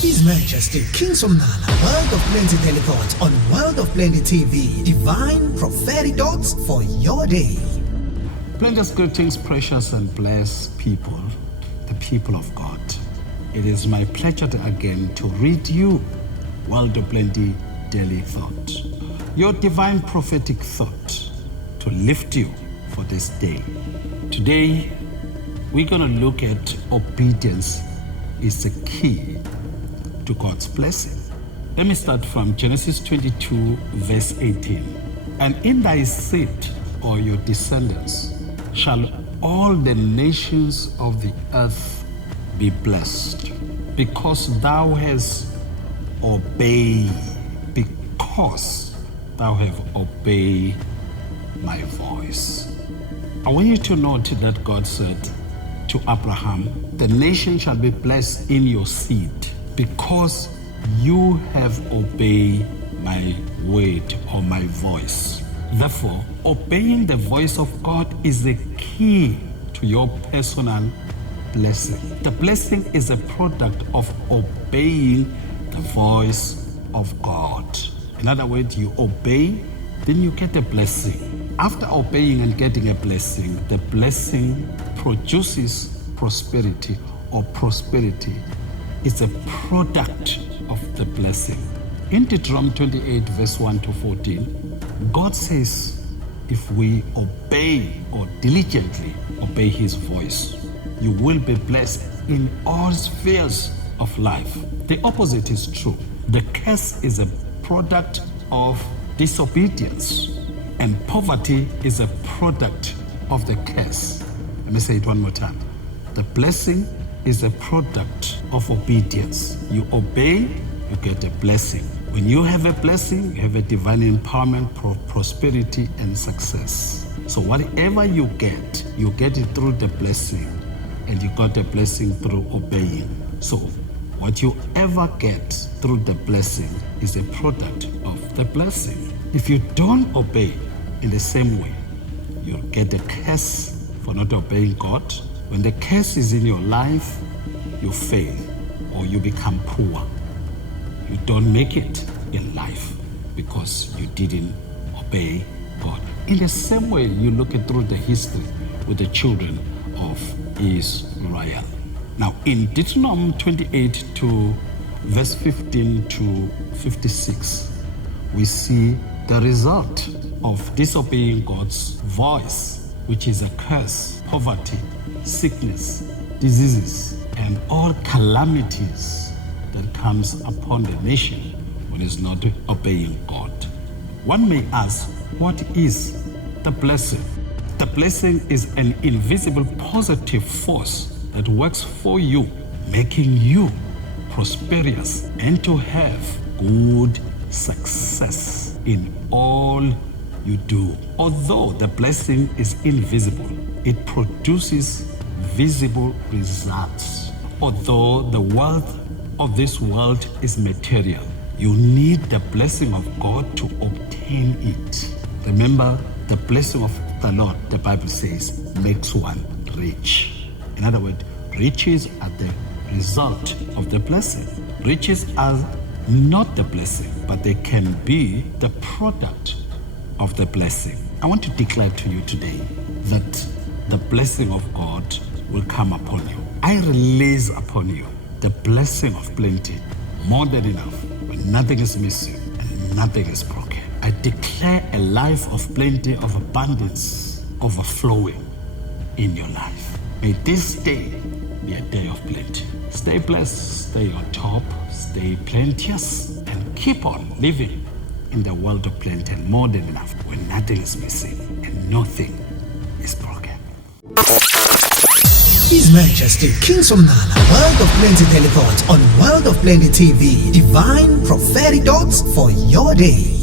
His Majesty King Somnala, World of Plenty teleports on World of Plenty TV. Divine prophetic thoughts for your day. Plenteous greetings, precious and blessed people, the people of God. It is my pleasure again to read you World of Plenty daily thought, your divine prophetic thought to lift you for this day. Today, we're going to look at obedience is the key to God's blessing. Let me start from Genesis 22, verse 18. And in thy seed, or your descendants, shall all the nations of the earth be blessed, because thou hast obeyed, because thou have obeyed my voice. I want you to note that God said to Abraham, the nation shall be blessed in your seed, because you have obeyed my word or my voice. Therefore, obeying the voice of God is the key to your personal blessing. The blessing is a product of obeying the voice of God. In other words, you obey, then you get a blessing. After obeying and getting a blessing, the blessing produces prosperity, or prosperity is a product of the blessing. In Deuteronomy 28, verse 1 to 14, God says, if we obey or diligently obey his voice, you will be blessed in all spheres of life. The opposite is true. The curse is a product of disobedience, and poverty is a product of the curse. Let me say it one more time. The blessing is a product of obedience. You obey, you get a blessing. When you have a blessing, you have a divine empowerment, prosperity, and success. So whatever you get it through the blessing, and you got the blessing through obeying. So what you ever get through the blessing is a product of the blessing. If you don't obey in the same way, you'll get a curse for not obeying God. When the curse is in your life, you fail or you become poor. You don't make it in life because you didn't obey God. In the same way, you look at through the history with the children of Israel. Now, in Deuteronomy 28 to verse 15 to 56, we see the result of disobeying God's voice, which is a curse, poverty, sickness, diseases, and all calamities that comes upon the nation when it's not obeying God. One may ask, what is the blessing? The blessing is an invisible positive force that works for you, making you prosperous and to have good success in all you do. Although the blessing is invisible, it produces visible results. Although the wealth of this world is material, you need the blessing of God to obtain it. Remember, the blessing of the Lord, the Bible says, makes one rich. In other words, riches are the result of the blessing. Riches are not the blessing, but they can be the product of the blessing. I want to declare to you today that the blessing of God will come upon you. I release upon you the blessing of plenty, more than enough, when nothing is missing and nothing is broken. I declare a life of plenty, of abundance, overflowing in your life. May this day be a day of plenty. Stay blessed, stay on top, stay plenteous, and keep on living in the world of plenty and more than enough, when nothing is missing and nothing is broken. His Majesty King Somnala, World of Plenty teleports on World of Plenty TV. Divine prophetic thoughts for your day.